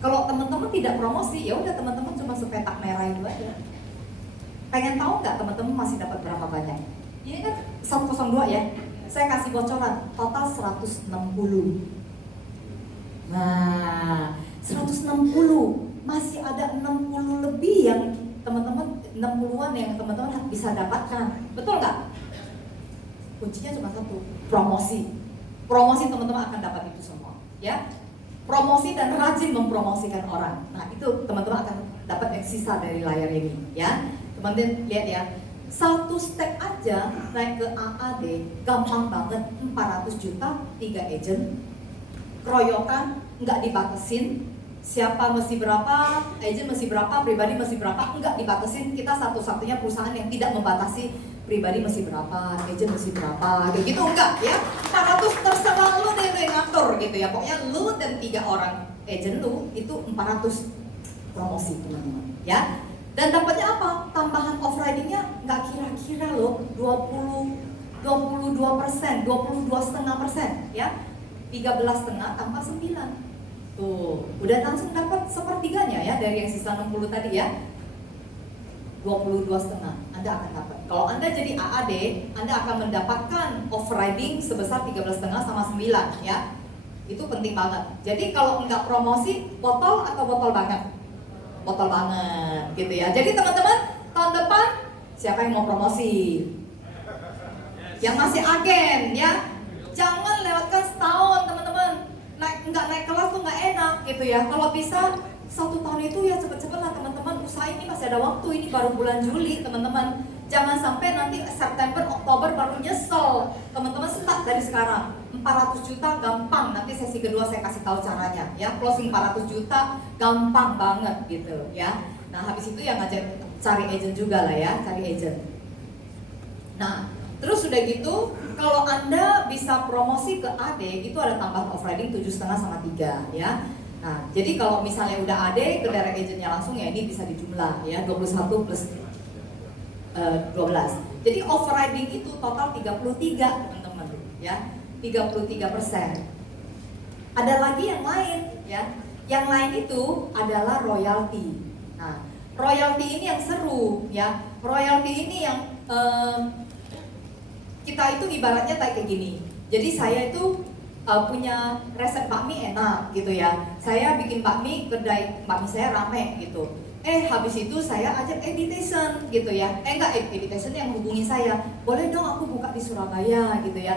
Kalau teman-teman tidak promosi, ya udah teman-teman cuma sepetak merah itu aja. Pengen tahu nggak teman-teman masih dapat berapa banyak? Ini kan 102 ya. Saya kasih bocoran, total 160. Nah, 160 masih ada 60 lebih yang teman-teman, 60-an yang teman-teman bisa dapatkan. Betul nggak? Kuncinya cuma satu, promosi. Promosi teman-teman akan dapat itu semua, ya. Promosi dan rajin mempromosikan orang. Nah, itu teman-teman akan dapat yang sisa dari layar ini, ya. Teman-teman lihat ya. Satu step aja naik ke AAD gampang banget, 400 juta, 3 agent, keroyokan, nggak dibatasin, siapa mesti berapa, agent mesti berapa, pribadi mesti berapa, nggak dibatasin. Kita satu-satunya perusahaan yang tidak membatasi pribadi mesti berapa, agent mesti berapa, gitu enggak ya. 400 terserah lu deh yang ngatur gitu ya. Pokoknya lu dan 3 orang agent lu itu 400 promosi teman-teman ya. Dan dapatnya apa? Tambahan off ridingnya nggak kira-kira loh, 22%, 22,5% ya. 13,5 tambah 9. Tuh, udah langsung dapat sepertiganya ya dari yang sisa 60 tadi ya. 22,5 Anda akan dapat. Kalau Anda jadi AAD, Anda akan mendapatkan off riding sebesar 13,5 sama 9 ya. Itu penting banget. Jadi kalau nggak promosi, botol atau botol banget? Botol banget gitu ya. Jadi teman-teman, tahun depan siapa yang mau promosi? Yang masih agen ya. Jangan lewatkan setahun teman-teman. Nggak naik kelas tuh nggak enak gitu ya. Kalau bisa 1 tahun itu ya cepet-cepet lah teman-teman. Usaha ini masih ada waktu, ini baru bulan Juli teman-teman. Jangan sampai nanti September, Oktober baru nyesel. Teman-teman start dari sekarang. 400 juta gampang, nanti sesi kedua saya kasih tahu caranya ya. Closing 400 juta gampang banget gitu ya. Nah habis itu yang ngajak cari agent juga lah ya, cari agent. Nah terus sudah gitu, kalau Anda bisa promosi ke AD, itu ada tambahan off riding 7,5 sama 3 ya. Nah, jadi kalau misalnya udah AD ke direct agentnya langsung ya ini bisa dijumlah ya, 21 plus 12. Jadi off riding itu total 33 teman-teman ya, 33%. Ada lagi yang lain ya. Yang lain itu adalah royalty. Nah, royalty ini yang seru ya. Royalty ini yang kita itu ibaratnya kayak gini. Jadi saya itu punya resep bakmi enak gitu ya. Saya bikin bakmi, kedai bakmi saya rame gitu. Habis itu saya ajak editation gitu ya. Editation yang hubungi saya. Boleh dong aku buka di Surabaya gitu ya.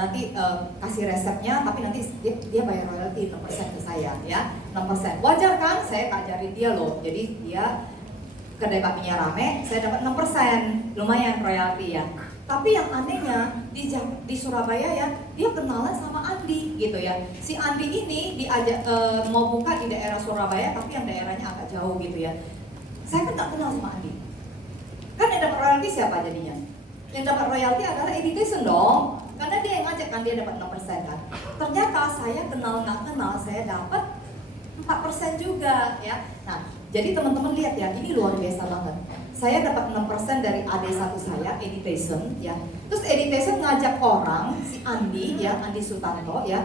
Nanti kasih resepnya, tapi nanti dia bayar royalti 6% ke saya ya. 6%. Wajar kan? Saya ajarin dia loh. Jadi dia kedai bakminya rame, saya dapat 6%. Lumayan royalti ya. Tapi yang anehnya di Surabaya ya, dia kenalan sama Andi gitu ya. Si Andi ini diajak mau buka di daerah Surabaya, tapi yang daerahnya agak jauh gitu ya. Saya kan nggak kenal sama Andi. Kan yang dapat royalti siapa jadinya? Yang dapat royalti adalah editation dong. Karena dia yang ngajak kan, dia dapat 6% kan. Ternyata saya kenal nggak kenal, saya dapat 4% juga ya. Nah, jadi teman-teman lihat ya, ini luar biasa banget. Saya dapat 6% dari AD1 saya, editation ya. Terus editation ngajak orang, si Andi ya, Andi Sutanto ya.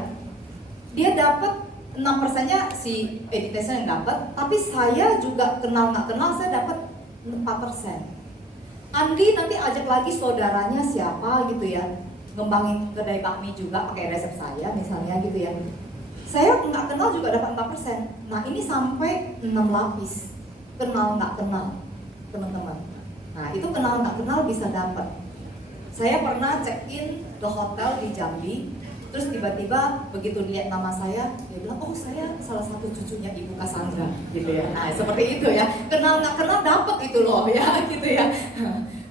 Dia dapat 6%-nya si editation yang dapat, tapi saya juga kenal nggak kenal, saya dapat 4%. Andi nanti ajak lagi saudaranya siapa gitu ya, ngembangin kedai bakmi juga pakai resep saya misalnya gitu ya. Saya nggak kenal juga dapat 4%. Nah ini sampai 6 lapis, kenal nggak kenal teman-teman. Nah itu kenal nggak kenal bisa dapat. Saya pernah check in ke hotel di Jambi, terus tiba-tiba begitu lihat nama saya, dia bilang oh saya salah satu cucunya Ibu Cassandra gitu ya. Nah seperti itu ya, kenal nggak kenal dapat itu loh ya gitu ya.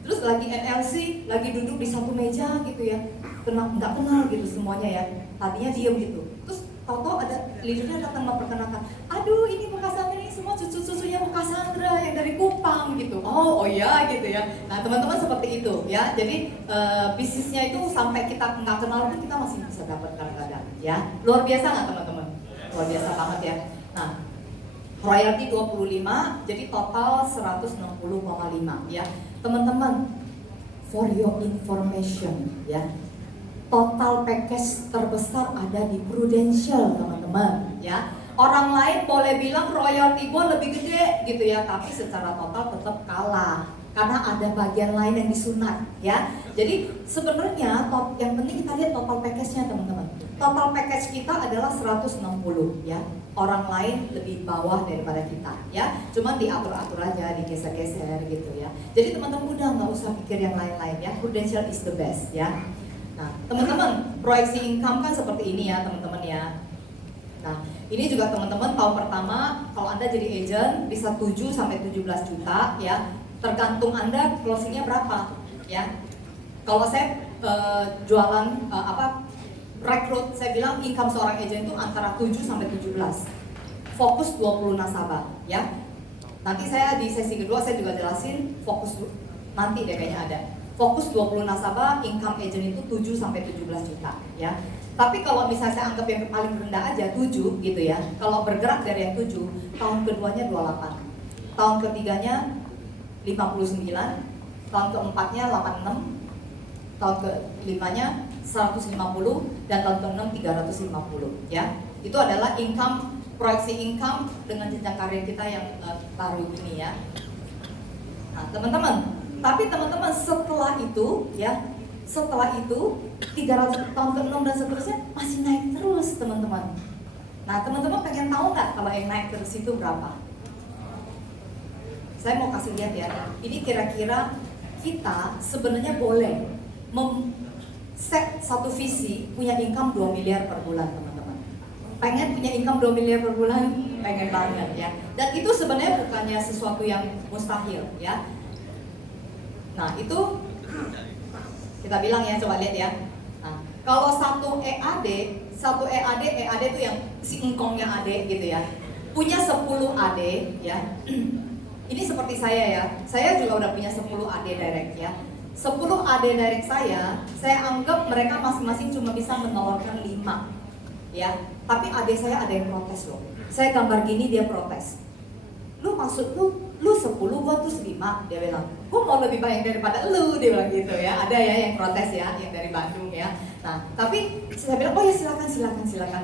Terus lagi NLC, lagi duduk di satu meja gitu ya, kenal nggak kenal gitu semuanya ya. Tadinya diem gitu, terus tahu-tahu ada leadernya datang memperkenalkan, aduh ini Bu Cassandra, ini semua cucu-cucunya Bu Cassandra yang dari Kupang gitu. Oh ya gitu ya. Nah teman-teman seperti itu ya. Jadi bisnisnya itu sampai kita nggak kenal pun kita masih bisa dapat kadang-kadang ya. Luar biasa nggak teman-teman? Luar biasa banget ya. Nah royalty 25, jadi total 160,5 ya. Teman-teman, for your information ya, total package terbesar ada di Prudential teman-teman ya. Orang lain boleh bilang royalti gue lebih gede gitu ya, tapi secara total tetap kalah karena ada bagian lain yang disunat ya. Jadi sebenarnya yang penting kita lihat total package-nya teman-teman. Total package kita adalah 160 ya. Orang lain lebih bawah daripada kita ya. Cuman diatur-atur aja, digeser-geser gitu ya. Jadi teman-teman udah nggak usah pikir yang lain-lain ya. Prudential is the best ya. Nah, teman-teman, proyeksi income kan seperti ini ya, teman-teman ya. Nah, ini juga teman-teman tahun pertama kalau Anda jadi agent bisa 7 sampai 17 juta ya. Tergantung Anda closingnya berapa ya. Kalau saya jualan rekrut, saya bilang income seorang agent itu antara 7 sampai 17. Fokus 20 nasabah ya. Nanti saya di sesi kedua saya juga jelasin fokus nanti deh kayaknya ada. Fokus 20 nasabah, income agent itu 7 sampai 17 juta ya. Tapi kalau misalnya saya anggap yang paling rendah aja 7 gitu ya. Kalau bergerak dari yang 7, tahun keduanya 28. Tahun ketiganya 59, tahun keempatnya 86, tahun kelimanya 150, dan tahun ke-6 350 ya. Itu adalah income, proyeksi income dengan jenjang karir kita yang baru ini ya. Nah teman-teman, tapi teman-teman setelah itu ya, setelah itu 300 tahun ke-6 dan seterusnya masih naik terus teman-teman. Nah teman-teman pengen tahu nggak kalau yang naik terus itu berapa? Saya mau kasih lihat ya, ini kira-kira kita sebenarnya boleh set satu visi punya income 2 miliar per bulan teman-teman. Pengen punya income 2 miliar per bulan? Pengen banget ya. Dan itu sebenarnya bukannya sesuatu yang mustahil ya. Nah itu kita bilang ya, coba lihat ya. Nah, kalau satu EAD itu yang si engkongnya AD gitu ya, punya 10 AD ya. Ini seperti saya ya, saya juga udah punya 10 AD direct ya. 10 AD direct saya anggap mereka masing-masing cuma bisa menawarkan 5 ya. Tapi AD saya ada yang protes loh. Saya gambar gini dia protes. Lu maksud lu 10 gua terus 5, dia bilang. Gua mau lebih banyak daripada lu, dia bilang gitu ya. Ada ya yang protes ya, yang dari Bandung ya. Nah, tapi saya bilang, oh ya silakan.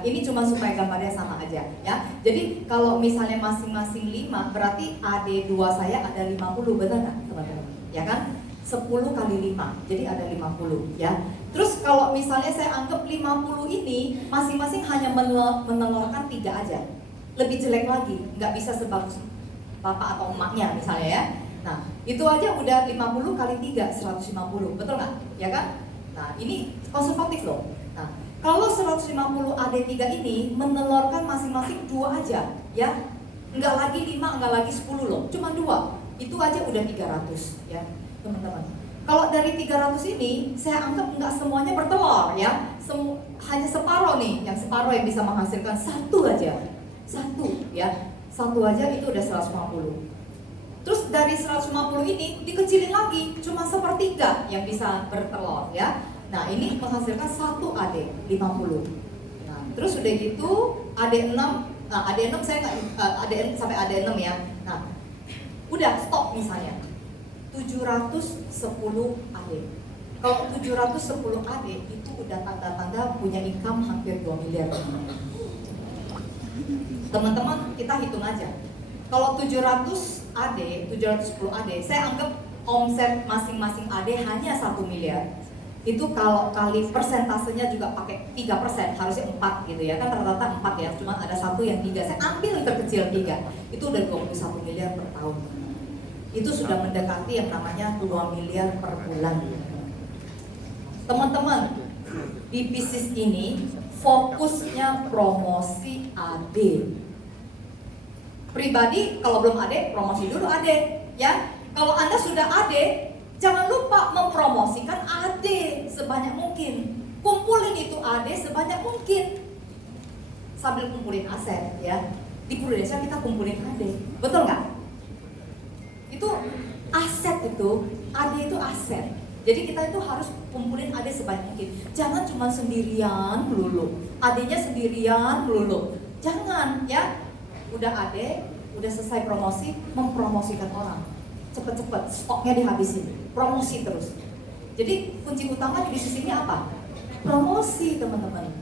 Ini cuma supaya gambarnya sama aja ya. Jadi kalau misalnya masing-masing 5, berarti AD2 saya ada 50, benar nggak teman-teman? Ya kan? 10 kali 5, jadi ada 50 ya. Terus kalau misalnya saya anggap 50 ini masing-masing hanya menelurkan 3 aja, lebih jelek lagi, nggak bisa sebagus bapak atau emaknya misalnya ya. Nah itu aja udah 50 kali 3, 150, betul nggak? Ya kan? Nah ini konservatif loh. Nah kalau 150 AD3 ini menelurkan masing-masing 2 aja ya, nggak lagi 5, nggak lagi 10 loh, cuma 2, itu aja udah 300 ya teman-teman. Kalau dari 300 ini saya anggap nggak semuanya bertelur ya, hanya separuh nih, yang separuh yang bisa menghasilkan 1 aja, 1 ya, 1 aja itu udah 150. Terus dari 150 ini dikecilin lagi, cuma 1/3 yang bisa bertelur ya. Nah ini menghasilkan 1 AD 50. Nah terus udah gitu AD6, nah AD6 saya nggak AD sampai AD6 ya. Nah udah stop misalnya 710 AD. Kalau 710 AD itu udah tanda-tanda punya income hampir 2 miliar. Teman-teman kita hitung aja. Kalau 700 AD, 710 AD, saya anggap omset masing-masing AD hanya 1 miliar. Itu kalau kali persentasenya juga pakai 3%, harusnya 4 gitu ya. Kan rata-rata 4 ya, cuma ada satu yang 3. Saya ambil yang terkecil 3. Itu udah 21 miliar per tahun. Itu sudah mendekati yang namanya 2 miliar per bulan. Teman-teman, di bisnis ini fokusnya promosi AD. Pribadi kalau belum AD, promosi dulu AD ya. Kalau Anda sudah AD, jangan lupa mempromosikan AD sebanyak mungkin. Kumpulin itu AD sebanyak mungkin. Sambil kumpulin aset ya. Di Prudential kita kumpulin AD. Betul nggak? Itu aset itu, AD itu aset. Jadi kita itu harus kumpulin AD sebanyak mungkin. Jangan cuma sendirian melulu, AD-nya sendirian melulu. Jangan ya. Udah AD, udah selesai promosi, mempromosikan orang. Cepet-cepet, stoknya dihabisin, promosi terus. Jadi kunci utama di bisnis ini apa? Promosi teman-teman.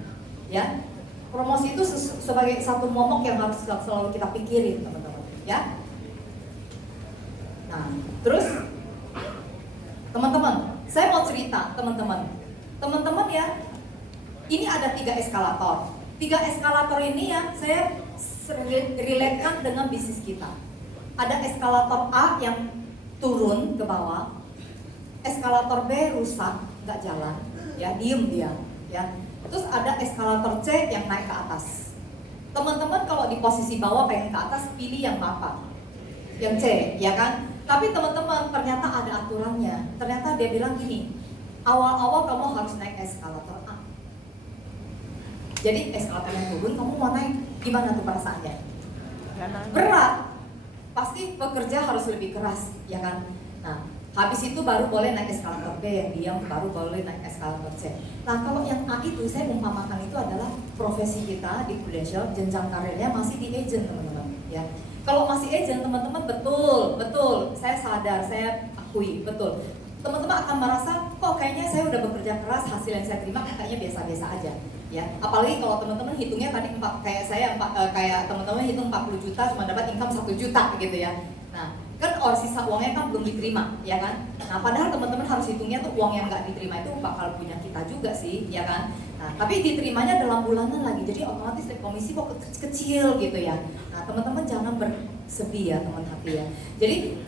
Ya. Promosi itu sebagai satu momok yang harus selalu kita pikirin, teman-teman, ya. Nah, terus teman-teman, saya mau cerita, teman-teman ya, ini ada 3 eskalator. 3 eskalator ini ya, saya relate-kan dengan bisnis kita. Ada eskalator A yang turun ke bawah, eskalator B rusak, nggak jalan, ya, diem dia, ya. Terus ada eskalator C yang naik ke atas. Teman-teman kalau di posisi bawah pengen ke atas, pilih yang apa? Yang C, ya kan? Tapi teman-teman ternyata ada aturannya. Ternyata dia bilang gini, awal-awal kamu harus naik eskalator A. Jadi eskalator yang turun, kamu mau naik, gimana tuh perasaannya? Berat. Pasti pekerja harus lebih keras, ya kan? Nah, habis itu baru boleh naik eskalator B, yang diam baru boleh naik eskalator C. Nah, kalau yang A itu saya umpamakan itu adalah profesi kita di Prudential, jenjang karirnya masih di agent, teman-teman, ya. Kalau masih agent, teman-teman betul, saya sadar, saya akui, betul. Teman-teman akan merasa, kok kayaknya saya udah bekerja keras, hasil yang saya terima kayaknya biasa-biasa aja, ya. Apalagi kalau teman-teman hitungnya tadi kayak teman-teman hitung 40 juta cuma dapat income 1 juta gitu ya. Nah, kan sisa uangnya kan belum diterima, ya kan? Nah, padahal teman-teman harus hitungnya tuh uang yang nggak diterima itu bakal punya kita juga sih, ya kan? Nah, tapi diterimanya dalam bulanan lagi, jadi otomatis komisi kok kecil gitu ya. Nah, teman-teman jangan bersedih ya, teman hati ya. Jadi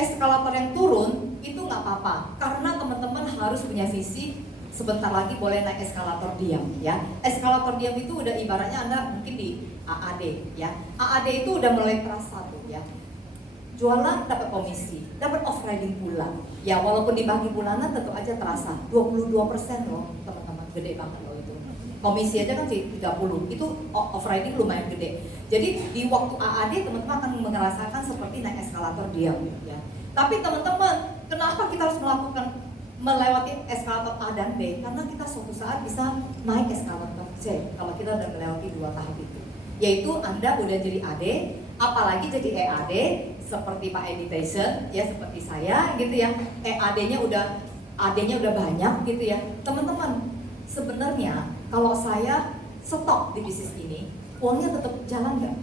eskalator yang turun itu nggak apa-apa, karena teman-teman harus punya visi. Sebentar lagi boleh naik eskalator diam, ya. Eskalator diam itu udah ibaratnya Anda mungkin di AAD, ya. AAD itu udah mulai terasa tuh, ya. Jualan dapat komisi, dapat off riding pula. Ya walaupun dibagi bulanan tentu aja terasa 22% loh, teman-teman, gede banget loh itu. Komisi aja kan 30, itu off riding lumayan gede. Jadi di waktu AAD teman-teman akan merasakan seperti naik eskalator diam, ya. Tapi teman-teman, kenapa kita harus melewati eskalator A dan B? Karena kita suatu saat bisa naik eskalator C kalau kita udah melewati 2 tahap itu. Yaitu Anda udah jadi AD, apalagi jadi EAD seperti Pak Edi Tyson, ya seperti saya gitu ya. EAD-nya AD-nya udah banyak gitu ya. Teman-teman, sebenarnya kalau saya stop di bisnis ini, uangnya tetap jalan nggak?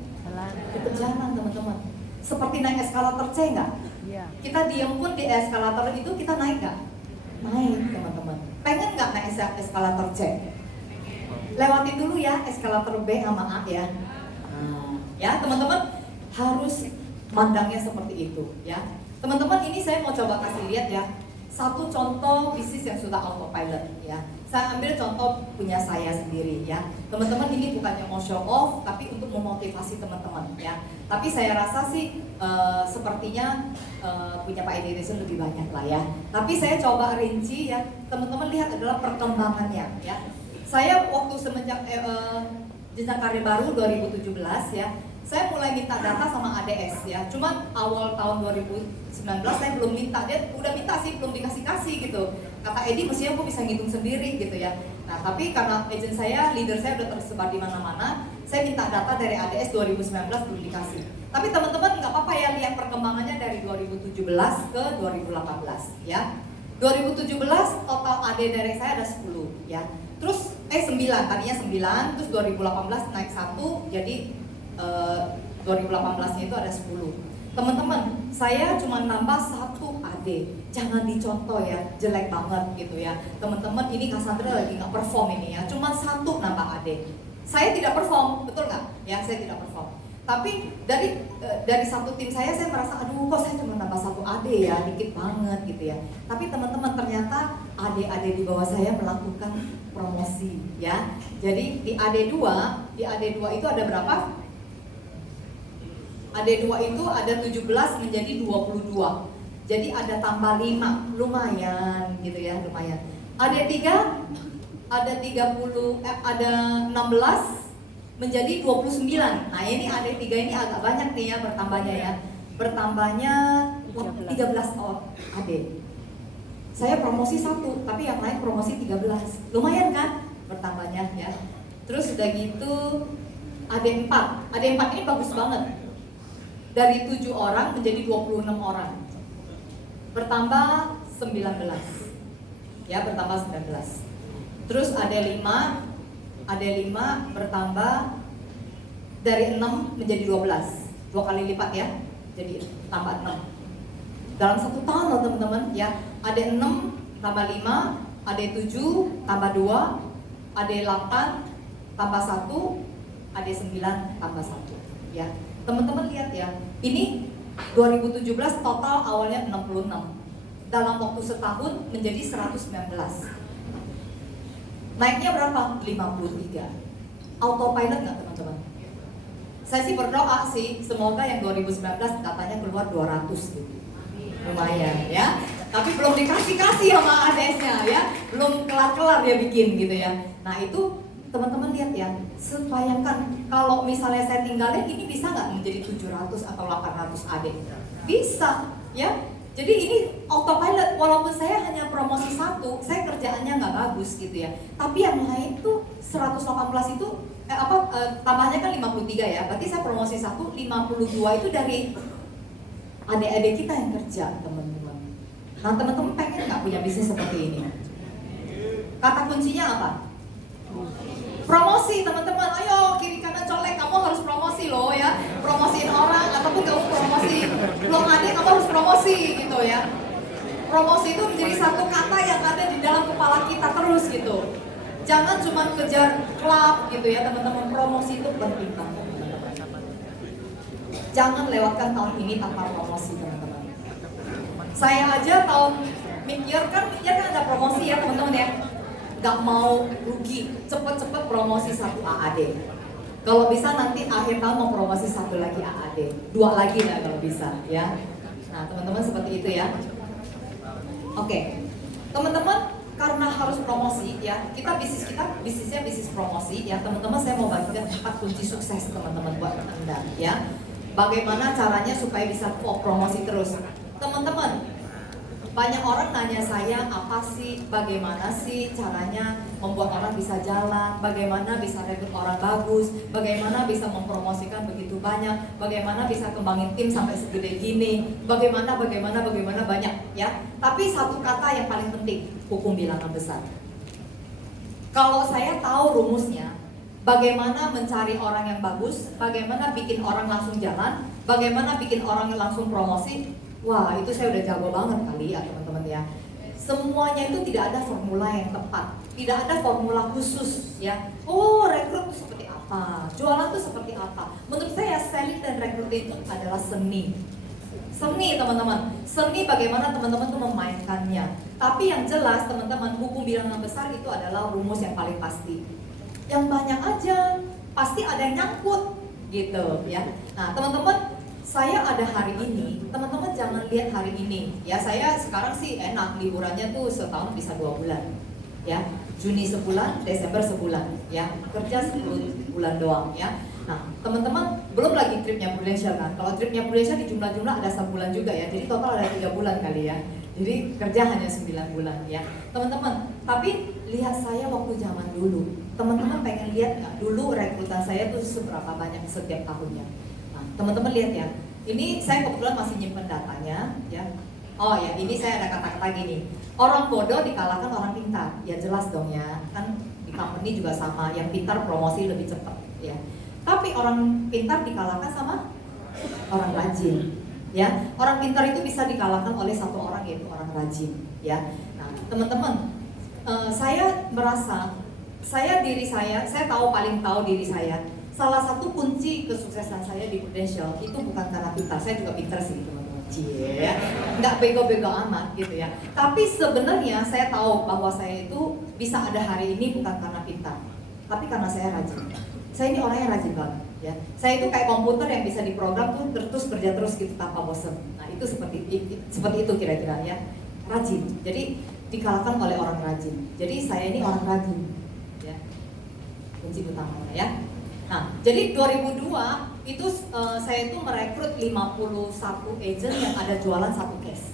Tetap jalan, teman-teman. Seperti naik eskalator C nggak? Iya. Kita diam pun di eskalator itu kita naik nggak? Naik, teman-teman. Pengen nggak naik eskalator C? Lewatin dulu ya eskalator B sama A ya. Nah, ya teman-teman harus mandangnya seperti itu ya. Teman-teman, ini saya mau coba kasih lihat ya. Satu contoh bisnis yang sudah autopilot ya. Saya ambil contoh punya saya sendiri ya. Teman-teman, ini bukannya mau show off, tapi untuk memotivasi teman-teman ya. Tapi saya rasa sih sepertinya punya Pak Edi Tyson lebih banyak lah ya. Tapi saya coba rinci ya. Teman-teman lihat adalah perkembangannya ya. Saya waktu semenjak jenjang karir baru 2017 ya, saya mulai minta data sama ADS ya. Cuman awal tahun 2019 saya belum minta, dia udah minta sih belum dikasih gitu. Kata Edi, mestinya aku bisa ngitung sendiri gitu ya. Nah tapi karena agent saya, leader saya udah tersebar di mana-mana, saya minta data dari ADS 2019 belum dikasih. Tapi teman-teman nggak apa-apa ya, lihat perkembangannya dari 2017 ke 2018 ya. 2017 total AD dari saya ada 10 ya. Terus 9, tadinya 9, terus 2018 naik 1, jadi 2018-nya itu ada 10. Teman-teman, saya cuma nambah 1 AD. Jangan dicontoh ya, jelek banget gitu ya. Teman-teman, ini Cassandra lagi nggak perform ini ya, cuma 1 nambah AD. Saya tidak perform, betul nggak? Ya, saya tidak perform. Tapi dari satu tim saya merasa, aduh kok saya cuma nambah 1 AD ya, dikit banget gitu ya. Tapi teman-teman, ternyata AD-AD di bawah saya melakukan promosi ya. Jadi di AD2 itu ada berapa? AD2 itu ada 17 menjadi 22. Jadi ada tambah 5, lumayan gitu ya, lumayan. AD3 ada 16 menjadi 29. Nah, ini AD3 ini agak banyak nih ya bertambahnya ya. Bertambahnya 13 AD. Saya promosi 1, tapi yang lain promosi 13. Lumayan kan bertambahnya ya. Terus udah gitu AD4. AD4 ini bagus banget. Dari 7 orang menjadi 26 orang. Bertambah 19. Ya, bertambah 19. Terus AD5 AD5 bertambah dari 6 menjadi 12, 2 kali lipat ya, jadi tambah 6 dalam 1 tahun loh teman-teman ya. AD6 tambah 5, AD7 tambah 2, AD8 tambah 1, AD9 tambah 1 ya. Teman-teman lihat ya, ini 2017 total awalnya 66, dalam waktu setahun menjadi 119. Naiknya berapa? 53. Autopilot nggak teman-teman? Saya sih berdoa sih, semoga yang 2019 datanya keluar 200 gitu. Lumayan ya. Tapi belum dikasih-kasih sama ADS-nya ya. Belum kelar-kelar dia bikin gitu ya. Nah itu teman-teman lihat ya, bayangkan kalau misalnya saya tinggalin ini bisa nggak menjadi 700 atau 800 AD? Bisa ya. Jadi ini autopilot, walaupun saya hanya promosi 1, saya kerjaannya nggak bagus gitu ya. Tapi yang lain tuh 118 itu tambahnya kan 53 ya. Berarti saya promosi 1, 52 itu dari adik-adik kita yang kerja teman-teman. Nah teman-teman pengen nggak punya bisnis seperti ini? Kata kuncinya apa? Promosi teman-teman, ayo kiri kanan colek, kamu harus promosi loh ya. Promosiin orang, ataupun kamu promosi belum ada, kamu harus promosi gitu ya. Promosi itu menjadi satu kata yang ada di dalam kepala kita terus gitu. Jangan cuma kejar klub gitu ya teman-teman, promosi itu penting banget teman-teman. Jangan lewatkan tahun ini tanpa promosi teman-teman. Saya aja tahun mikir kan ada promosi ya teman-teman ya. Gak mau rugi, cepet-cepet promosi 1 AAD. Kalau bisa nanti akhir tahun mau promosi 1 lagi AAD, 2 lagi lah kalau bisa ya. Nah teman-teman seperti itu ya. Oke, teman-teman karena harus promosi ya, bisnisnya bisnis promosi ya teman-teman. Saya mau bagikan 4 kunci sukses teman-teman buat Anda ya. Bagaimana caranya supaya bisa promosi terus, teman-teman. Banyak orang nanya saya, bagaimana sih caranya membuat orang bisa jalan, bagaimana bisa rekrut orang bagus, bagaimana bisa mempromosikan begitu banyak, bagaimana bisa kembangin tim sampai segede gini, bagaimana banyak ya. Tapi satu kata yang paling penting, hukum bilangan besar. Kalau saya tahu rumusnya, bagaimana mencari orang yang bagus, bagaimana bikin orang langsung jalan, bagaimana bikin orang langsung promosi, wah itu saya udah jago banget kali ya teman-teman ya. Semuanya itu tidak ada formula yang tepat, tidak ada formula khusus ya. Oh rekrut itu seperti apa, jualan itu seperti apa. Menurut saya selling dan rekrut itu adalah seni. Seni teman-teman, seni bagaimana teman-teman tuh memainkannya. Tapi yang jelas teman-teman, hukum bilangan besar itu adalah rumus yang paling pasti. Yang banyak aja, pasti ada yang nyangkut gitu ya. Nah teman-teman, saya ada hari ini, teman-teman jangan lihat hari ini ya. Saya sekarang sih enak, liburannya tuh setahun bisa 2 bulan ya. Juni sebulan, Desember sebulan ya. Kerja 10 bulan doang ya. Nah teman-teman belum lagi tripnya Prudential kan. Kalau tripnya Prudential di jumlah-jumlah ada sebulan juga ya. Jadi total ada 3 bulan kali ya. Jadi kerja hanya 9 bulan ya teman-teman. Tapi lihat saya waktu zaman dulu. Teman-teman pengen lihat nggak dulu rekrutan saya tuh seberapa banyak setiap tahunnya. Teman-teman lihat ya, ini saya kebetulan masih nyimpen datanya ya. Oh ya, ini saya ada kata-kata gini, orang bodoh dikalahkan orang pintar. Ya jelas dong ya, kan di company juga sama, yang pintar promosi lebih cepat ya. Tapi orang pintar dikalahkan sama orang rajin ya. Orang pintar itu bisa dikalahkan oleh satu orang, yaitu orang rajin ya. Nah teman-teman, saya merasa, saya tahu paling tahu diri saya. Salah satu kunci kesuksesan saya di Prudential itu bukan karena pintar, saya juga pintar sih teman-teman, ya, nggak bego-bego amat gitu ya. Tapi sebenarnya saya tahu bahwa saya itu bisa ada hari ini bukan karena pintar, tapi karena saya rajin. Saya ini orang yang rajin banget ya. Saya itu kayak komputer yang bisa diprogram tuh terus kerja terus gitu tanpa bosan. Nah itu seperti itu kira-kira ya, rajin. Jadi dikalahkan oleh orang rajin. Jadi saya ini orang rajin ya, kunci utamanya ya. Nah, jadi 2002 itu saya itu merekrut 51 agent yang ada jualan 1 case.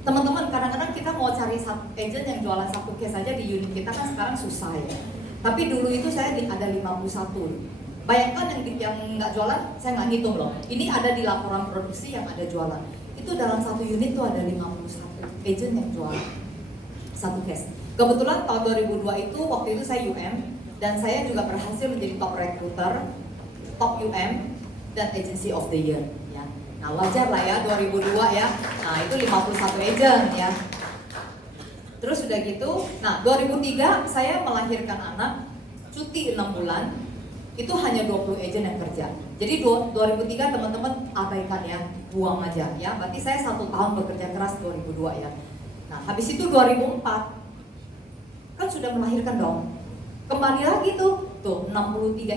Teman-teman, kadang-kadang kita mau cari agent yang jualan 1 case aja di unit kita kan sekarang susah ya. Tapi dulu itu saya ada 51. Bayangkan yang nggak jualan, saya nggak ngitung loh. Ini ada di laporan produksi yang ada jualan. Itu dalam 1 unit tuh ada 51 agent yang jualan 1 case. Kebetulan tahun 2002 itu, waktu itu saya UM. dan saya juga berhasil menjadi top recruiter, top UM, dan Agency of the Year ya. Nah wajar lah ya 2002 ya, nah itu 51 agent ya. Terus udah gitu, nah 2003 saya melahirkan anak, cuti 6 bulan, itu hanya 20 agent yang kerja. Jadi 2003 teman-teman abaikan ya, buang aja ya. Berarti saya 1 tahun bekerja keras 2002 ya. Nah habis itu 2004 kan sudah melahirkan dong. Kembali lagi tuh 63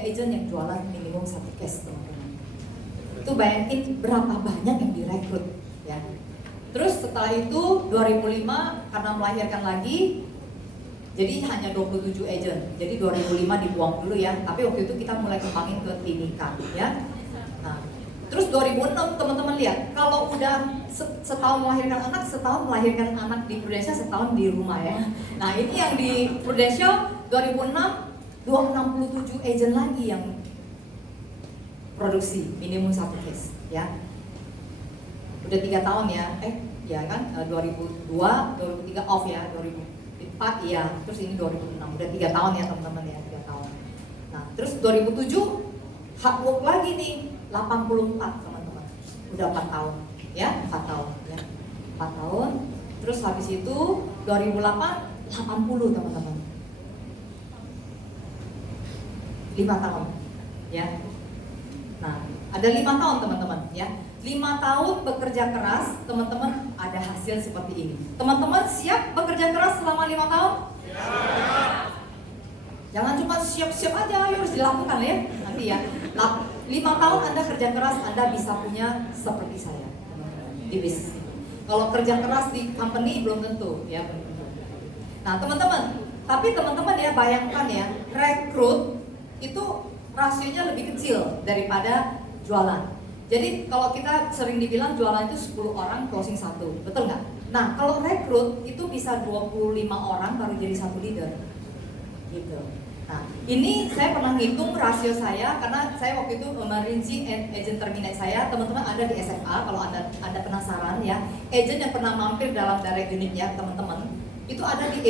agent yang jualan minimum 1 case teman-teman. Itu bayangin berapa banyak yang direkrut ya. Terus setelah itu 2005 karena melahirkan lagi, jadi hanya 27 agent. Jadi 2005 dibuang dulu ya. Tapi waktu itu kita mulai kembangin ke Timika ya. Nah, terus 2006 teman-teman lihat, kalau udah setahun melahirkan melahirkan anak di Prudential, setahun di rumah ya. Nah ini yang di Prudential 2006 267 agent lagi yang produksi minimum 1 case ya. Udah 3 tahun ya, ya kan 2002, 2003 off ya, 2004 iya, terus ini 2006, udah 3 tahun ya teman-teman ya, 3 tahun. Nah terus 2007 hard work lagi nih, 84 teman-teman, udah 4 tahun ya, 4 tahun ya, 4 tahun. Terus habis itu 2008 80 teman-teman, 5 tahun ya. Nah ada 5 tahun teman-teman ya. 5 tahun bekerja keras, teman-teman ada hasil seperti ini. Teman-teman siap bekerja keras selama 5 tahun? Siap. Jangan cuma siap-siap aja, harus dilakukan ya nanti ya. 5 tahun Anda kerja keras, Anda bisa punya seperti saya di bisnis ini. Kalau kerja keras di company belum tentu ya. Nah teman-teman, tapi teman-teman ya bayangkan ya, rekrut itu rasionya lebih kecil daripada jualan. Jadi kalau kita sering dibilang jualan itu 10 orang closing 1, betul nggak? Nah kalau rekrut itu bisa 25 orang baru jadi 1 leader gitu. Nah ini saya pernah ngitung rasio saya, karena saya waktu itu merinci agent terminate saya. Teman-teman ada di SFA, kalau anda penasaran ya, agent yang pernah mampir dalam direct unit ya teman-teman, itu ada di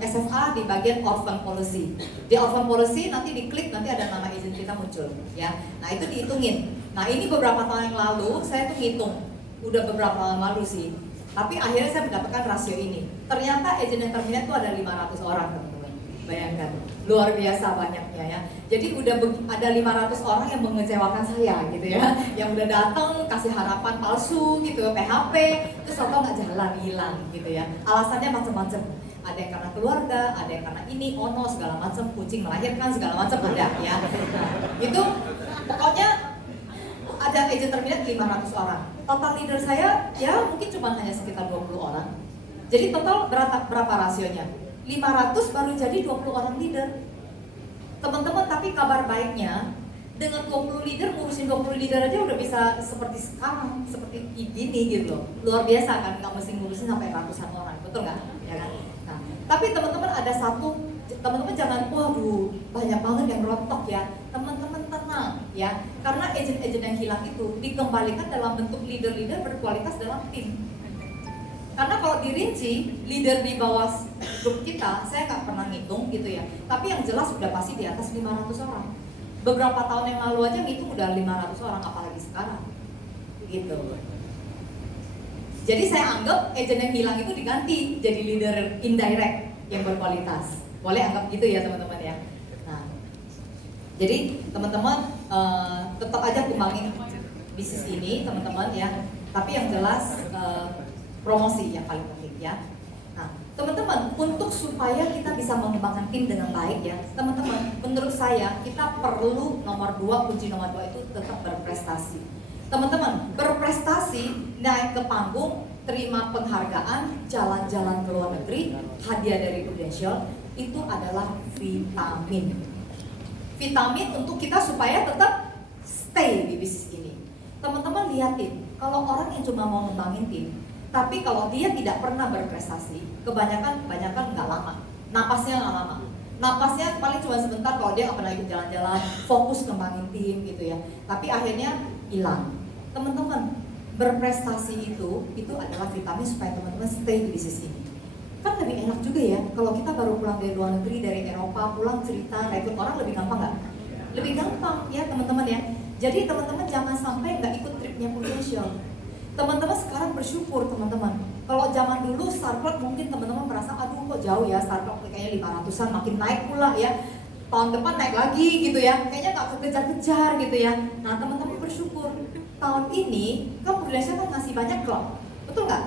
SFA di bagian orphan policy. Di orphan policy nanti diklik, nanti ada nama agent kita muncul ya. Nah itu dihitungin. Nah ini beberapa tahun yang lalu saya tuh ngitung, udah beberapa tahun lalu sih. Tapi akhirnya saya mendapatkan rasio ini. Ternyata agent yang terminate itu ada 500 orang teman-teman. Bayangkan, luar biasa banyaknya ya. Jadi udah ada 500 orang yang mengecewakan saya gitu ya. Yang udah datang kasih harapan palsu gitu, PHP, terus atau nggak jalan, hilang gitu ya. Alasannya macam-macam. Ada yang karena keluarga, ada yang karena ini, ono segala macam, kucing melahirkan segala macam ada ya. Itu pokoknya ada agent terminate 500 orang. Total leader saya ya mungkin cuma hanya sekitar 20 orang. Jadi total berapa rasionya? 500 baru jadi 20 orang leader. Teman-teman, tapi kabar baiknya dengan 20 leader, ngurusin 20 leader aja udah bisa seperti sekarang, seperti gini gitu loh. Luar biasa kan, nggak mesti ngurusin sampai ratusan orang, betul nggak? Ya kan? Nah, tapi teman-teman ada satu, teman-teman jangan, waduh banyak banget yang rontok ya. Teman-teman tenang ya, karena agent-agent yang hilang itu dikembalikan dalam bentuk leader-leader berkualitas dalam tim. Karena kalau dirinci, leader di bawah grup kita, saya nggak pernah ngitung gitu ya, tapi yang jelas sudah pasti di atas 500 orang. Beberapa tahun yang lalu aja ngitung udah 500 orang, apalagi sekarang gitu. Jadi saya anggap agent yang hilang itu diganti jadi leader indirect yang berkualitas. Boleh anggap gitu ya teman-teman ya. Nah, jadi teman-teman tetap aja kembangin bisnis ini teman-teman ya. Tapi yang jelas promosi yang paling penting ya. Nah, teman-teman, untuk supaya kita bisa mengembangkan tim dengan baik ya, teman-teman, menurut saya kita perlu kunci nomor 2 itu tetap berprestasi. Teman-teman, berprestasi, naik ke panggung, terima penghargaan, jalan-jalan ke luar negeri, hadiah dari Prudential, itu adalah vitamin. Vitamin untuk kita supaya tetap stay di bisnis ini. Teman-teman lihatin, kalau orang yang cuma mau ngembangin tim, tapi kalau dia tidak pernah berprestasi, kebanyakan nggak lama. Napasnya nggak lama. Napasnya paling cuma sebentar kalau dia nggak pernah ikut jalan-jalan, fokus kembangin tim gitu ya. Tapi akhirnya hilang. Teman-teman, berprestasi itu adalah vitamin supaya teman-teman stay di bisnis ini. kan lebih enak juga ya kalau kita baru pulang dari luar negeri, dari Eropa, pulang cerita, rekrut orang lebih gampang nggak? Lebih gampang ya teman-teman ya. Jadi teman-teman jangan sampai nggak ikut tripnya Prudential. Teman-teman sekarang bersyukur teman-teman. Kalau zaman dulu Starclub mungkin teman-teman merasa aduh kok jauh ya, Starclub kayaknya 500-an, makin naik pula ya. Tahun depan naik lagi gitu ya, kayaknya nggak kekejar-kejar gitu ya. Nah teman-teman bersyukur, tahun ini kan Prudential kan ngasih banyak klub, betul nggak?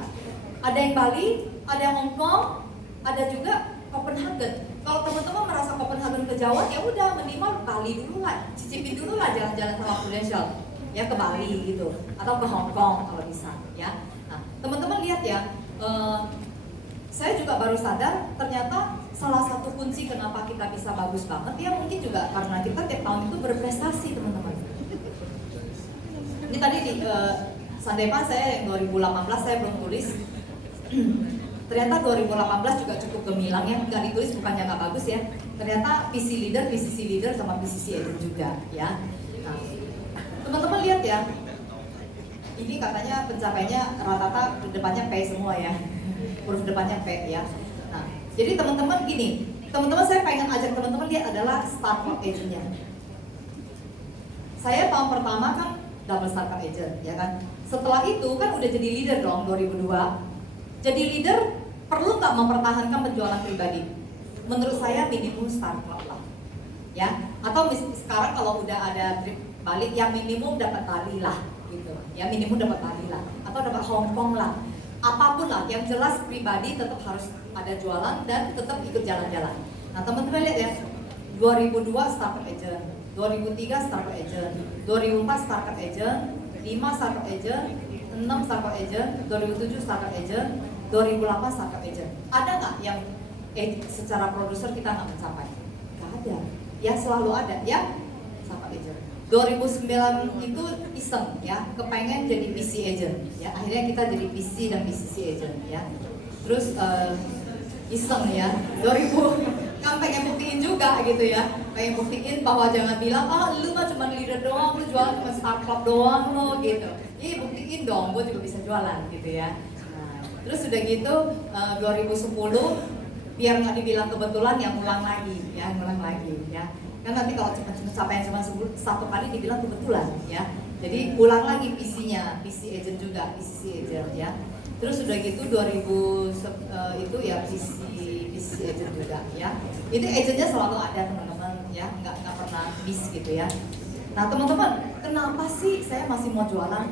Ada yang Bali, ada yang Hong Kong, ada juga Copenhagen. Kalau teman-teman merasa Copenhagen kejauhan, ya udah minimal Bali dulu lah, cicipin dulu lah jalan-jalan sama Prudential, ya ke Bali gitu, atau ke Hong Kong kalau bisa, ya. Nah, teman-teman lihat ya, saya juga baru sadar ternyata salah satu kunci kenapa kita bisa bagus banget ya mungkin juga karena kita tiap tahun itu berprestasi teman-teman. Ini tadi di Sandepan saya yang 2018 saya belum tulis. Ternyata 2018 juga cukup gemilang ya, nggak ditulis bukannya nggak bagus ya. Ternyata PC leader, PCC leader sama PCC agent juga ya. Nah, teman-teman lihat ya, ini katanya pencapaiannya rata-rata depannya P semua ya, huruf depannya P ya. Nah, jadi teman-teman gini, teman-teman saya pengen ajak teman-teman lihat adalah Starclub agentnya. Saya tahun pertama kan double Starclub agent ya kan. Setelah itu kan udah jadi leader dong 2002. Jadi leader perlu nggak mempertahankan penjualan pribadi? Menurut saya minimum Starclub lah, ya. Atau sekarang kalau udah ada trip balik, ya minimum dapat Bali lah, gitu. Ya minimum dapat Bali lah, atau dapat Hong Kong lah. Apapun lah, yang jelas pribadi tetap harus ada jualan dan tetap ikut jalan-jalan. Nah teman-teman lihat ya, 2002 Starclub agent, 2003 Starclub agent, 2004 Starclub agent, 5 Starclub agent, 6 Starclub agent, 2007 Starclub agent, 2008 Starclub agent. Ada nggak yang secara produser kita nggak mencapai? Nggak ada. Ya selalu ada ya Starclub agent. 2009 itu iseng ya, kepengen jadi PC agent ya. Akhirnya kita jadi PC dan PCC agent ya. Terus iseng ya. 2000 kan pengen buktiin juga gitu ya. Pengen buktiin bahwa jangan bilang lu mah cuma leader doang, lu jualan cuma Starclub doang lo gitu. Iya buktiin dong, gue juga bisa jualan gitu ya. Nah, terus udah gitu 2010 biar nggak dibilang kebetulan ya ngulang lagi ya. Kan nanti kalau cuma capaian cuma satu kali dibilang kebetulan ya. Jadi ulang lagi PC-nya, PC agent juga, PCC agent ya. Terus udah gitu 2000 itu ya PC agent juga ya. Itu agentnya selalu ada teman-teman ya, nggak pernah miss gitu ya. Nah teman-teman, kenapa sih saya masih mau jualan?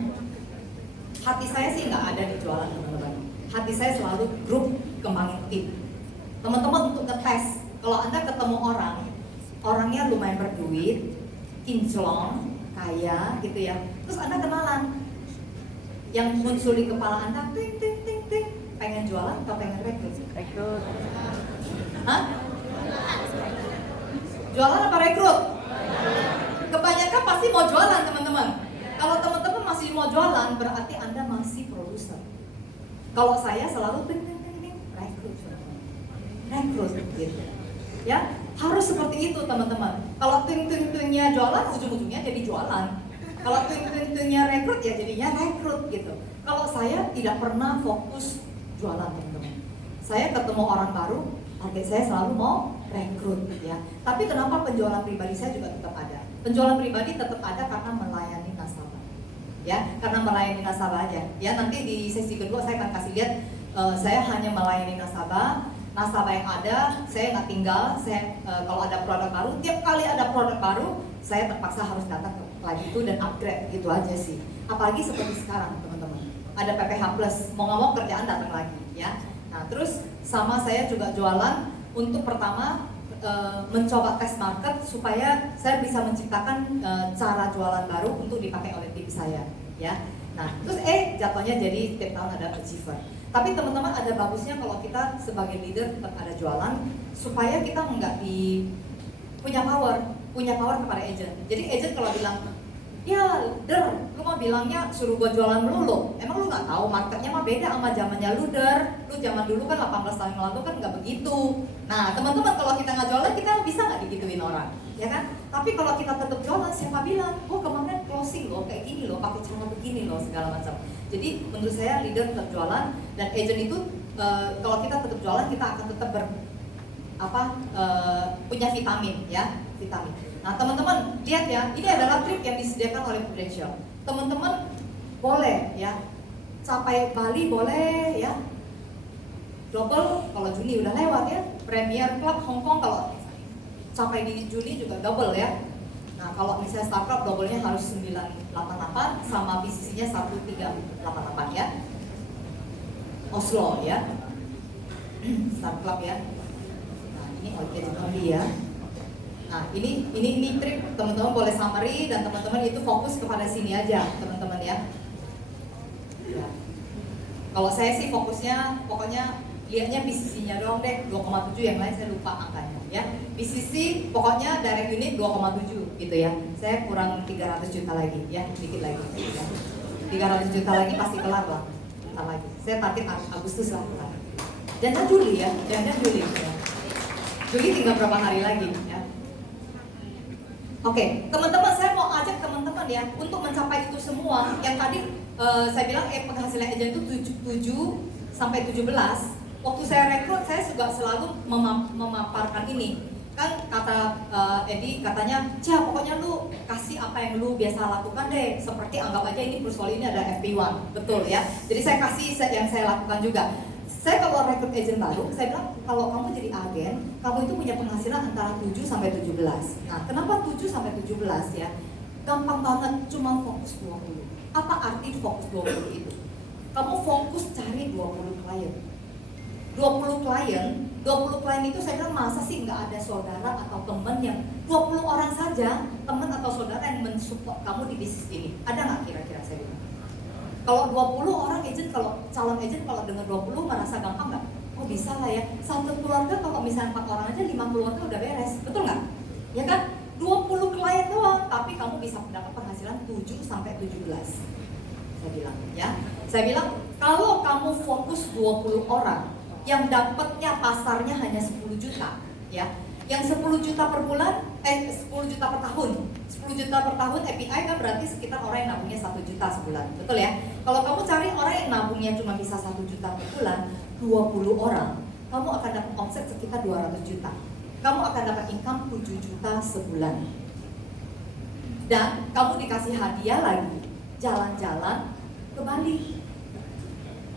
Hati saya sih nggak ada di jualan teman-teman. Hati saya selalu grup kembangin tim. Teman-teman untuk ngetes, kalau Anda ketemu orang, orangnya lumayan berduit, kinclong, kaya gitu ya. Terus Anda kenalan, yang muncul di kepala Anda, ting, pengen jualan atau pengen rekrut? Rekrut. Hah? Jualan apa rekrut? Kebanyakan pasti mau jualan teman-teman. Kalau teman-teman masih mau jualan, berarti Anda masih produser. Kalau saya selalu rekrut gitu. Ya, harus seperti itu teman-teman. Kalau ting-ting-tingnya jualan, ujung-ujungnya jadi jualan. Kalau ting-ting-tingnya rekrut, ya jadinya rekrut gitu. Kalau saya tidak pernah fokus jualan teman-teman. Saya ketemu orang baru, target saya selalu mau rekrut ya. Tapi kenapa penjualan pribadi saya juga tetap ada? Penjualan pribadi tetap ada karena melayani nasabah. Ya, karena melayani nasabah aja. Ya, nanti di sesi kedua saya akan kasih lihat saya hanya melayani nasabah yang ada, saya nggak tinggal. Saya kalau ada produk baru, tiap kali ada produk baru, saya terpaksa harus datang ke lagi itu dan upgrade gitu aja sih. Apalagi seperti sekarang teman-teman, ada PPH Plus, mau nggak mau kerjaan datang lagi ya. Nah terus sama saya juga jualan untuk pertama mencoba test market supaya saya bisa menciptakan cara jualan baru untuk dipakai oleh tim saya ya. Nah terus jatuhnya jadi tiap tahun ada achiever. Tapi teman-teman ada bagusnya kalau kita sebagai leader tetap ada jualan supaya kita nggak punya power kepada agent. Jadi agent kalau bilang, ya lu mah bilangnya suruh gua jualan melulu. Emang lu nggak tahu marketnya mah beda sama zamannya lu Lu zaman dulu kan 18 tahun yang lalu kan nggak begitu. Nah teman-teman kalau kita nggak jualan kita bisa nggak digituin orang, ya kan? Tapi kalau kita tetap jualan, siapa bilang? Kemarin closing loh kayak gini loh, pakai cara begini loh segala macam. Jadi menurut saya leader tetap jualan dan agent itu kalau kita tetap jualan, kita akan tetap punya vitamin ya, vitamin. Nah teman-teman lihat ya, ini adalah trip yang disediakan oleh Prudential. Teman-teman boleh ya, capai Bali boleh ya, double kalau Juni udah lewat ya, Premier Club Hong Kong kalau capai di Juni juga double ya. Nah kalau misalnya Star Club double-nya harus 988 sama PCC-nya 1388 ya. Oslo ya, Star Club ya. Nah ini only ya. Nah ini trip, teman-teman boleh summary dan teman-teman itu fokus kepada sini aja teman-teman ya. Ya. Kalau saya sih fokusnya pokoknya lihatnya PCC-nya doang deh, 2,7, yang lain saya lupa angkanya ya. PCC pokoknya direct unit 2,7 gitu ya. Saya kurang 300 juta lagi ya, dikit lagi ya. 300 juta lagi pasti kelar lah. Bentar lagi. Saya target Agustus lah kelar. Jangan Juli ya, jangan Juli ya. Juli tinggal berapa hari lagi ya. Oke, teman-teman saya mau ajak teman-teman ya untuk mencapai itu semua. Yang tadi saya bilang penghasilan agent itu 7 sampai 17. Waktu saya rekrut, saya juga selalu memaparkan ini. Kan kata Edi katanya, Cia pokoknya lu kasih apa yang lu biasa lakukan deh. Seperti anggap aja ini Pursual ini ada FP1, betul ya. Jadi saya kasih yang saya lakukan juga. Saya kalau rekrut agent baru, saya bilang kalau kamu jadi agen, kamu itu punya penghasilan antara 7 sampai 17. Nah, kenapa 7 sampai 17 ya? Gampang banget, cuma fokus 20. Apa arti fokus 20 itu? Kamu fokus cari 20 klien. 20 klien itu saya bilang masa sih nggak ada saudara atau teman yang 20 orang saja, teman atau saudara yang mensupport kamu di bisnis ini. Ada nggak kira-kira saya bilang? Kalau 20 orang agent, kalau calon agent kalau dengar 20 merasa gampang nggak? Oh bisa lah ya, satu keluarga kalau misalnya 4 orang aja 5 keluarga udah beres, betul nggak? Ya kan? 20 klien doang, tapi kamu bisa mendapat penghasilan 7 sampai 17. Saya bilang ya. Saya bilang kalau kamu fokus 20 orang yang dapatnya pasarnya hanya 10 juta ya. Yang 10 juta per bulan, 10 juta per tahun. 10 juta per tahun API kan berarti sekitar orang yang nabungnya 1 juta sebulan. Betul ya? Kalau kamu cari orang yang nabungnya cuma bisa 1 juta per bulan, 20 orang, kamu akan dapat omset sekitar 200 juta. Kamu akan dapat income 7 juta sebulan. Dan kamu dikasih hadiah lagi, jalan-jalan ke Bali.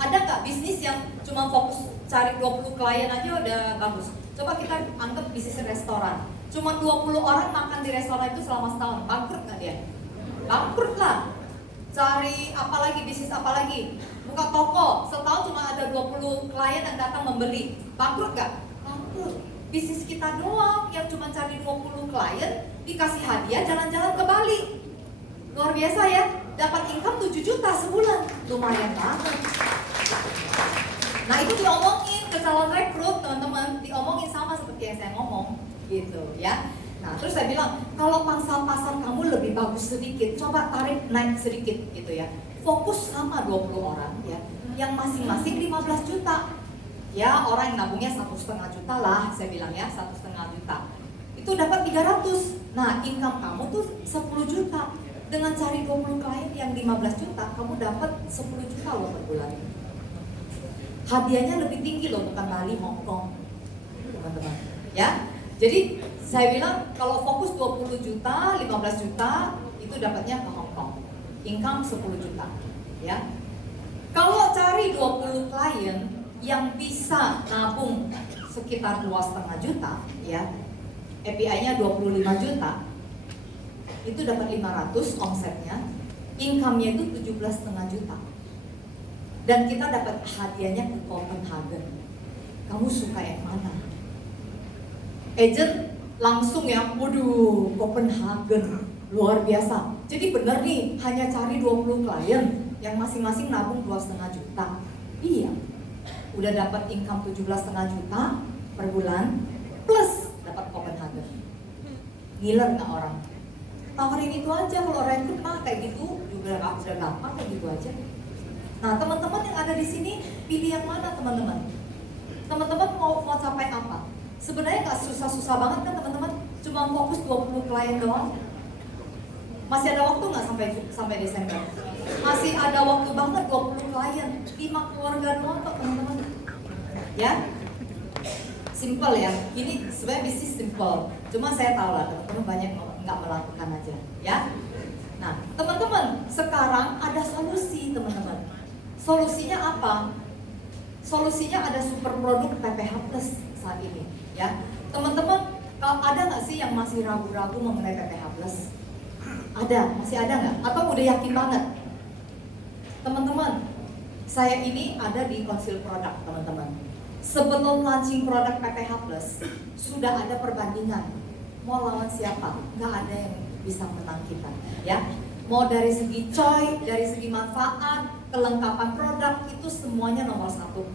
Ada nggak bisnis yang cuma fokus cari 20 klien aja udah bagus? Coba kita anggap bisnis restoran. Cuma 20 orang makan di restoran itu selama setahun, bangkrut nggak dia? Bangkrut lah. Cari apa lagi, bisnis apa lagi? Buka toko, setahun cuma ada 20 klien yang datang membeli, bangkrut nggak? Bangkrut. Bisnis kita doang yang cuma cari 20 klien, dikasih hadiah jalan-jalan ke Bali. Luar biasa ya, dapat income 7 juta sebulan, lumayan banget. Nah itu diomongin ke calon rekrut teman-teman, diomongin sama seperti yang saya ngomong gitu ya. Nah terus saya bilang kalau pangsa pasar kamu lebih bagus sedikit, coba tarik naik sedikit gitu ya. Fokus sama 20 orang ya, yang masing-masing 15 juta. Ya orang yang nabungnya 1,5 juta lah, saya bilang ya 1,5 juta. Itu dapat 300. Nah income kamu tuh 10 juta. Dengan cari 20 klien yang 15 juta, kamu dapat 10 juta loh per bulan. Hadiahnya lebih tinggi loh, bukan Bali, Hong Kong, teman-teman. Ya, jadi saya bilang kalau fokus 20 juta, 15 juta itu dapatnya ke Hong Kong, income 10 juta. Ya, kalau cari 20 klien yang bisa nabung sekitar 2,5 juta, ya, API-nya 25 juta, itu dapat 500 omsetnya, income-nya itu 17,5 juta. Dan kita dapat hadiahnya ke Copenhagen. Kamu suka yang mana? Agent langsung ya, waduh Copenhagen, luar biasa. Jadi benar nih, hanya cari 20 klien yang masing-masing nabung 2,5 juta. Iya, udah dapat income 17,5 juta per bulan, plus dapat Copenhagen. Ngiler nggak orang? Tawarin itu aja, kalau rekrut mah kayak gitu juga udah gampang kayak gitu aja. Nah teman-teman yang ada di sini pilih yang mana teman-teman? Teman-teman mau capai apa? Sebenarnya nggak susah-susah banget kan teman-teman? Cuma fokus 20 klien doang. Masih ada waktu nggak sampai Desember? Masih ada waktu banget 20 klien, 5 keluarga doang kok teman-teman. ya. Simple ya, ini sebenarnya bisnis simple. Cuma saya tahu lah teman-teman banyak nggak melakukan aja, ya. Nah, teman-teman, sekarang ada solusi teman-teman. Solusinya apa? Solusinya ada super produk PPH Plus saat ini, ya. Teman-teman, kalau ada nggak sih yang masih ragu-ragu mengenai PPH Plus? Ada, masih ada nggak? Atau udah yakin banget? Teman-teman, saya ini ada di konsil produk, teman-teman. Sebelum launching produk PPH Plus, sudah ada perbandingan. Mau lawan siapa? Nggak ada yang bisa menang kita, ya. Mau dari segi coy, dari segi manfaat, kelengkapan produk, itu semuanya nomor 1.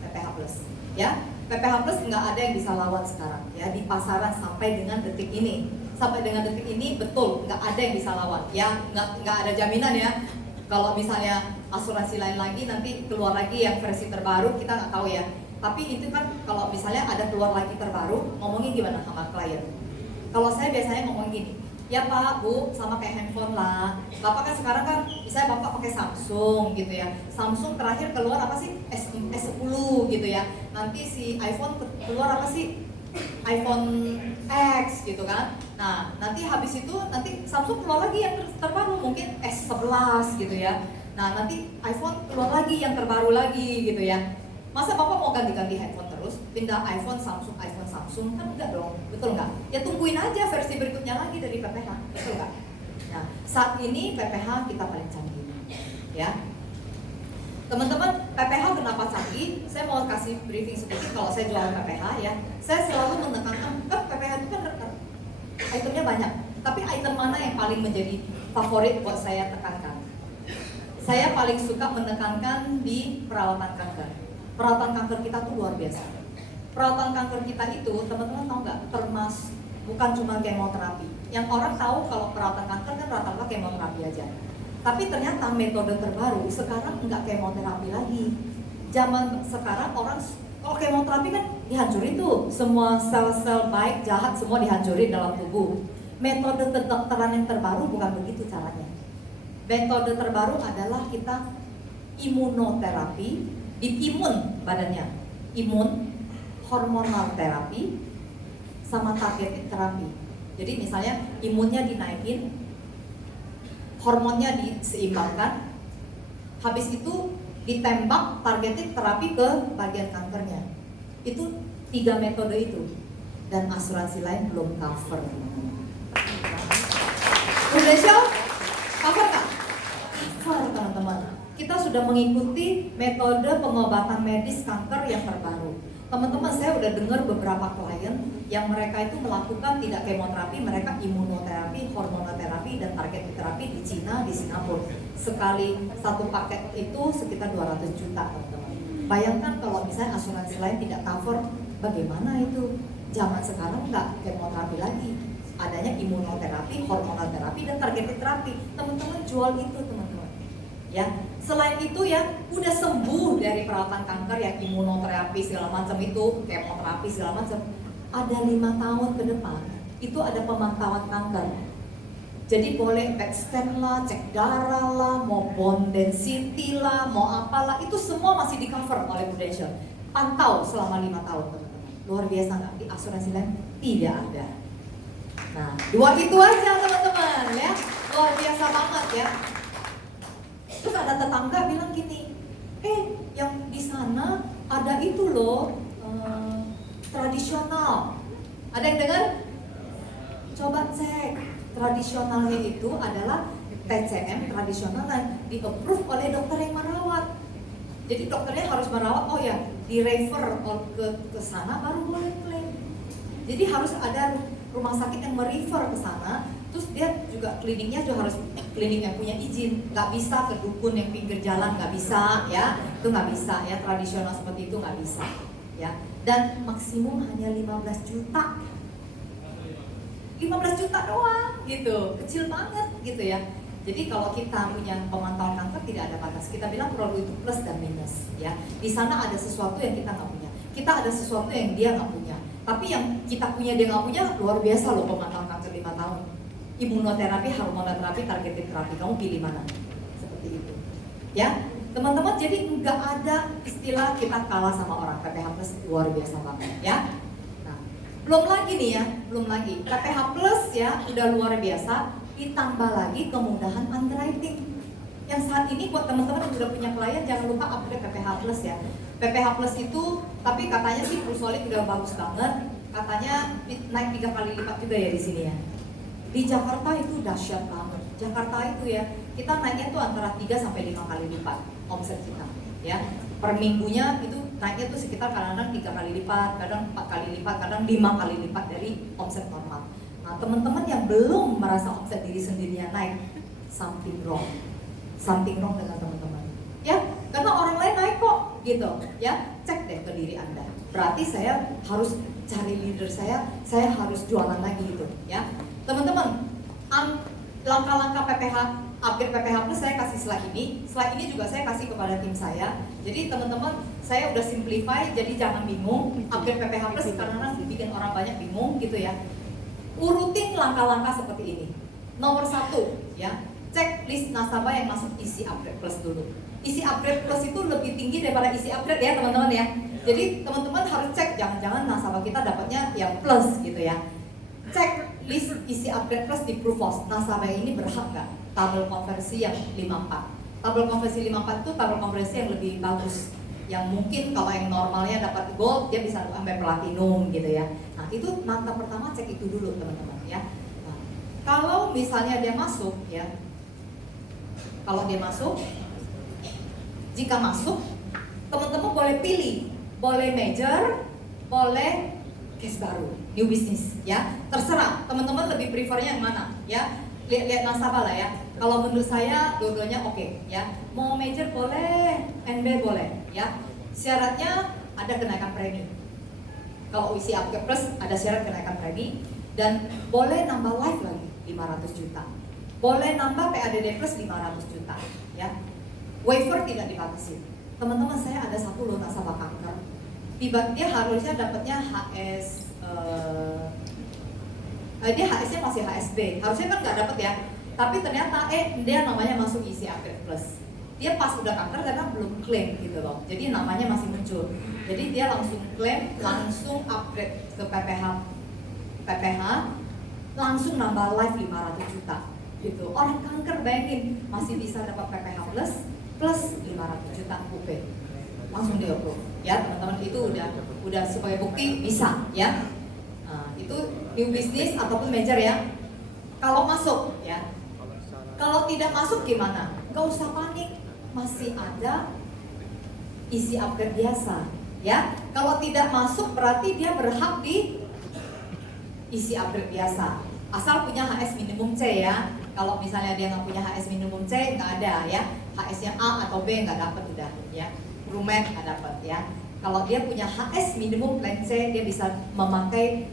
PPH Plus, ya. PPH Plus nggak ada yang bisa lawan sekarang, ya, di pasaran sampai dengan detik ini. Sampai dengan detik ini betul nggak ada yang bisa lawan, ya. Nggak ada jaminan ya. Kalau misalnya asuransi lain lagi nanti keluar lagi yang versi terbaru, kita nggak tahu ya. Tapi itu kan kalau misalnya ada keluar lagi terbaru, ngomongin gimana sama klien? Kalau saya biasanya ngomong gini, ya Pak, Bu, sama kayak handphone lah. Bapak kan sekarang kan, misalnya Bapak pakai Samsung gitu ya. Samsung terakhir keluar apa sih? S10 gitu ya. Nanti si iPhone keluar apa sih? iPhone X gitu kan. Nah, nanti habis itu nanti Samsung keluar lagi yang terbaru, mungkin S11 gitu ya. Nah, nanti iPhone keluar lagi yang terbaru lagi gitu ya. Masa Bapak mau ganti-ganti handphone terus? Pindah iPhone Samsung kan enggak dong, betul nggak? Ya tungguin aja versi berikutnya lagi dari PPH, betul nggak? Nah, saat ini PPH kita paling canggih, ya. Teman-teman, PPH kenapa canggih? Saya mau kasih briefing sedikit kalau saya jualan PPH ya. Saya selalu menekankan, kan PPH itu kan itemnya banyak, tapi item mana yang paling menjadi favorit buat saya tekankan? Saya paling suka menekankan di perawatan kanker. Perawatan kanker kita tuh luar biasa. Perawatan kanker kita itu, teman-teman tahu nggak? Termasuk bukan cuma kemoterapi. Yang orang tahu kalau perawatan kanker kan rata-rata kemoterapi aja. Tapi ternyata metode terbaru sekarang nggak kemoterapi lagi. Zaman sekarang orang kalau kemoterapi kan dihancurin tuh, semua sel-sel baik jahat semua dihancurin dalam tubuh. Metode kedokteran yang terbaru bukan begitu caranya. Metode terbaru adalah kita imunoterapi, diimun badannya, imun, hormonal terapi, sama targeted terapi. Jadi misalnya imunnya dinaikin, hormonnya diseimbangkan, habis itu ditembak targeted terapi ke bagian kankernya. Itu 3 metode itu, dan asuransi lain belum cover. Indonesia cover nggak? Cover teman-teman. Kita sudah mengikuti metode pengobatan medis kanker yang terbaru. Teman-teman, saya udah dengar beberapa klien yang mereka itu melakukan tidak kemoterapi, mereka imunoterapi, hormonoterapi, dan target terapi di Cina, di Singapura. Sekali satu paket itu sekitar 200 juta, teman-teman. Bayangkan kalau misalnya asuransi lain tidak cover, bagaimana itu? Zaman sekarang nggak kemoterapi lagi, adanya imunoterapi, hormonoterapi, dan target terapi. Teman-teman jual itu, teman-teman. Ya, selain itu ya udah sembuh dari perawatan kanker yang imunoterapi segala macam itu, kemoterapi segala macam. Ada 5 tahun ke depan itu ada pemantauan kanker. Jadi boleh PET scan lah, cek darah lah, mau bone density lah, mau apalah, itu semua masih di cover oleh Prudential. Pantau selama 5 tahun, teman-teman. Luar biasa nggak? Di asuransi lain tidak ada. Nah, 2 itu aja teman-teman ya, luar biasa banget ya. Terus ada tetangga bilang gini, yang di sana ada itu loh, tradisional. Ada yang dengar? Coba cek. Tradisionalnya itu adalah TCM tradisional yang di-approve oleh dokter yang merawat. Jadi dokternya harus merawat, oh ya, di-refer ke sana baru boleh klaim. Jadi harus ada rumah sakit yang merefer ke sana. Terus dia juga kliniknya juga harus klinik yang punya izin, nggak bisa ke dukun yang pinggir jalan, nggak bisa ya, itu nggak bisa ya, tradisional seperti itu nggak bisa ya. Dan maksimum hanya 15 juta 15 juta doang gitu, kecil banget gitu ya. Jadi kalau kita punya pemantauan kanker tidak ada batas, kita bilang produk itu plus dan minus ya. Di sana ada sesuatu yang kita nggak punya, kita ada sesuatu yang dia nggak punya, tapi yang kita punya dia nggak punya, luar biasa loh pemantauan kanker 5 tahun. Imunoterapi, hormonoterapi, targeted terapi, kamu pilih mana? Seperti itu. Ya, Teman-teman, jadi nggak ada istilah kita kalah sama orang. PPH Plus luar biasa banget ya. Nah, belum lagi nih ya, belum lagi. PPH Plus ya udah luar biasa, ditambah lagi kemudahan underwriting. Yang saat ini buat teman-teman yang sudah punya klien, jangan lupa upgrade PPH Plus ya. PPH Plus itu, tapi katanya sih Pulsolid udah bagus banget. Katanya naik 3 kali lipat juga ya di sini ya. Di Jakarta itu dahsyat banget. Jakarta itu ya, kita naiknya tuh antara 3 sampai 5 kali lipat omset kita ya. Per minggunya itu naiknya tuh sekitar kadang-kadang 3 kali lipat, kadang 4 kali lipat, kadang 5 kali lipat dari omset normal. Nah, teman-teman yang belum merasa omset diri sendirinya naik, something wrong. Something wrong dengan teman-teman. Ya, karena orang lain naik kok gitu ya. Cek deh ke diri Anda. Berarti saya harus cari leader saya harus jualan lagi gitu ya. Teman-teman, langkah-langkah PPH, upgrade PPH Plus saya kasih slide ini juga saya kasih kepada tim saya. Jadi teman-teman, saya udah simplify, jadi jangan bingung. Upgrade PPH Plus karena bikin orang banyak bingung gitu ya. Urutin langkah-langkah seperti ini. Nomor 1 ya, cek list nasabah yang masuk isi upgrade plus dulu. Isi upgrade plus itu lebih tinggi daripada isi upgrade ya teman-teman ya. Jadi teman-teman harus cek, jangan-jangan nasabah kita dapatnya yang plus gitu ya. Cek list isi upgrade plus di Proofos, nasabah ini berhak nggak tabel konversi yang 54. Tabel konversi 54 itu tabel konversi yang lebih bagus, yang mungkin kalau yang normalnya dapat gold dia bisa sampai platinum gitu ya. Nah itu langkah pertama, cek itu dulu teman-teman ya. Nah, kalau misalnya dia masuk ya, kalau dia masuk, jika masuk teman-teman boleh pilih, boleh major, boleh case baru, new business ya, terserah teman-teman lebih prefernya yang mana ya. Lihat nasabah lah ya. Kalau menurut saya dua-duanya oke ya. Mau major boleh, NB boleh ya. Syaratnya ada kenaikan premi. Kalau isi upgrade plus ada syarat kenaikan premi, dan boleh nambah life lagi 500 juta. Boleh nambah PADD plus 500 juta ya. Waiver tidak dibatasi. Teman-teman, saya ada satu loh nasabah kanker. Dia harusnya dapatnya HS, dia HS-nya masih HSB, harusnya kan nggak dapat ya. Tapi ternyata dia namanya masuk isi upgrade plus. Dia pas udah kanker karena belum klaim gitu loh. Jadi namanya masih muncul. Jadi dia langsung klaim, langsung upgrade ke PPH, langsung nambah life 500 juta gitu. Orang kanker bayangin masih bisa dapat PPH plus 500 juta UP. Langsung di approve ya teman-teman. Itu udah sebagai bukti bisa ya. Nah, itu new business ataupun major ya. Kalau masuk ya. Kalau tidak masuk gimana? Gak usah panik, masih ada isi upgrade biasa ya. Kalau tidak masuk berarti dia berhak di isi upgrade biasa, asal punya HS minimum C ya. Kalau misalnya dia nggak punya HS minimum C, nggak ada ya. HS-nya A atau B nggak dapat udah ya. Rumet nggak dapat ya. Kalau dia punya HS minimum plan C, dia bisa memakai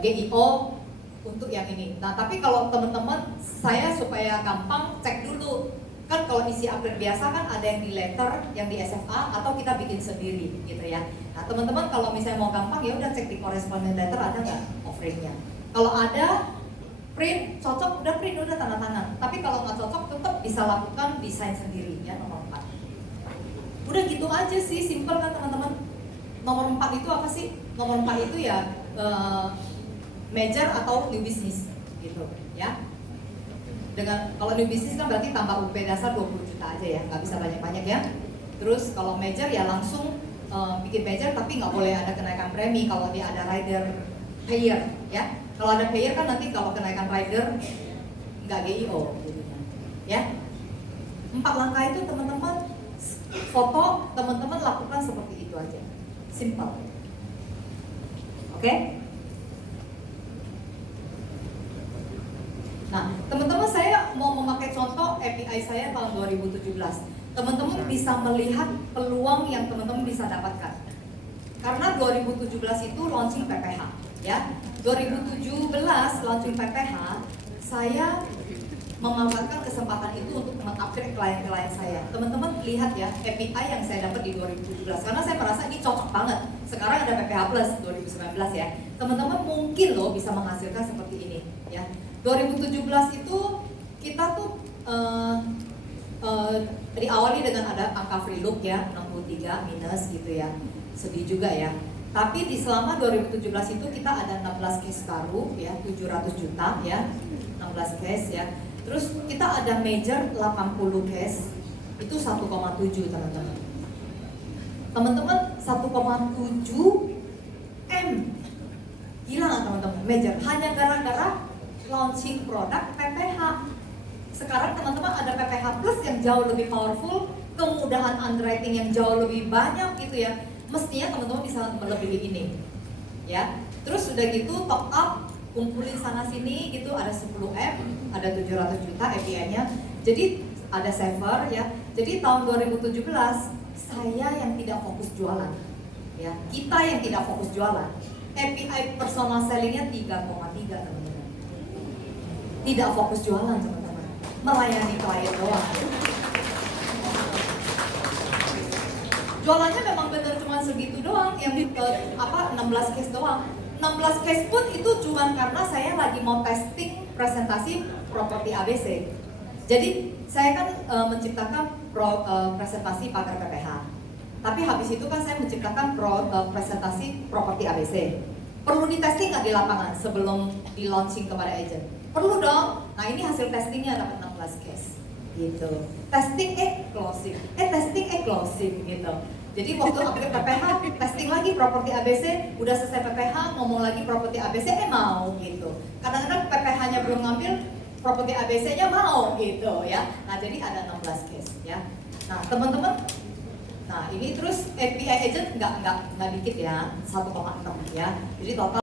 GIO untuk yang ini. Nah, tapi kalau teman-teman, saya supaya gampang cek dulu. Kan kalau isi upgrade biasa kan ada yang di letter, yang di SFA, atau kita bikin sendiri gitu ya. Nah, teman-teman kalau misalnya mau gampang ya udah cek di correspondent letter ada nggak offeringnya. Kalau ada, print, cocok, udah print, udah tanda tangan. Tapi kalau nggak cocok, tetap bisa lakukan desain sendiri ya, nomor 4. Udah gitu aja sih, simple kan teman-teman. Nomor 4 itu apa sih? Nomor 4 itu ya major atau new business gitu ya. Dengan kalau new business kan berarti tambah UP dasar 20 juta aja ya, nggak bisa banyak-banyak ya. Terus kalau major ya langsung bikin major, tapi nggak boleh ada kenaikan premi kalau dia ada rider payer ya. Kalau ada payer kan nanti kalau kenaikan rider nggak GIO gitu ya. 4 langkah itu teman-teman foto, teman-teman lakukan seperti itu aja, simple. Oke? Nah, teman-teman, saya mau memakai contoh API saya tahun 2017. Teman-teman bisa melihat peluang yang teman-teman bisa dapatkan. Karena 2017 itu launching PPH, ya. 2017 launching PPH, saya memanfaatkan kesempatan itu untuk mengupgrade klien-klien saya. Teman-teman lihat ya, API yang saya dapat di 2017. Karena saya merasa ini cocok banget. Sekarang ada PPH Plus 2019 ya. Teman-teman mungkin loh bisa menghasilkan seperti ini, ya. 2017 itu kita tuh diawali dengan ada angka free look ya, 63 minus gitu ya. Sedih juga ya. Tapi di selama 2017 itu kita ada 16 case baru ya, 700 juta ya, 16 case ya. Terus kita ada major 80 case, itu 1,7 teman-teman. Teman-teman 1,7 M. Gila nggak teman-teman? Major hanya gara-gara launching produk PPH. Sekarang teman-teman ada PPH Plus yang jauh lebih powerful, kemudahan underwriting yang jauh lebih banyak gitu ya. Mestinya teman-teman bisa melebihi ini. Ya. Terus udah gitu top up, kumpulin sana sini gitu, ada 10M, ada 700 juta API-nya. Jadi ada saver ya. Jadi tahun 2017 saya yang tidak fokus jualan. Ya, kita yang tidak fokus jualan. API personal selling-nya 3,3 teman-teman. Tidak fokus jualan teman-teman, melayani klien doang. Jualannya memang benar cuma segitu doang, yang 16 case doang. 16 case pun itu cuma karena saya lagi mau testing presentasi properti ABC. Jadi saya kan menciptakan presentasi pagar PPH. Tapi habis itu kan saya menciptakan presentasi properti ABC. Perlu di testing nggak di lapangan sebelum di launching kepada agent? Perlu dong. Nah ini hasil testingnya dapat 16 case. Gitu. Testing closing. Testing closing gitu. Jadi waktu upgrade PPH, testing lagi properti ABC, udah selesai PPH, ngomong lagi properti ABC, mau gitu. Kadang-kadang PPH-nya belum ngambil, properti ABC-nya mau gitu ya. Nah jadi ada 16 case ya. Nah teman-teman, nah ini terus API agent nggak dikit ya, 1,6 ya. Jadi total